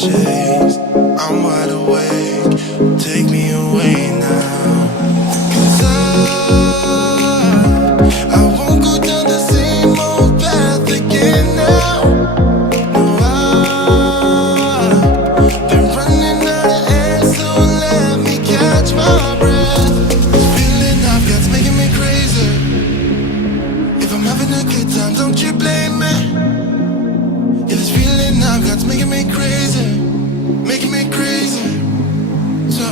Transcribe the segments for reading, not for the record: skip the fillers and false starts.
chase. I'm wide awake, take me away now. 'Cause I won't go down the same old path again now. No, I've been running out of air, so let me catch my breath. This feeling I've got's making me crazy. If I'm having a good time, don't you blame me. Yeah, this feeling I've got's making me crazy, making me crazy. So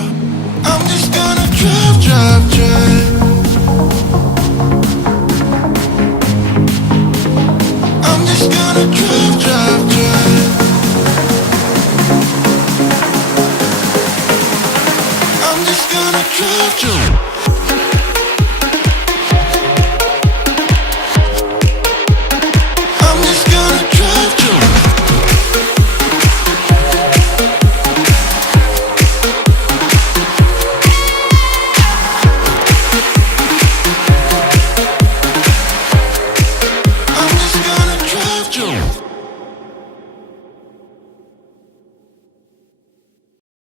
I'm just gonna drive, drive, drive. I'm just gonna drive, drive, drive. I'm just gonna drive, drive.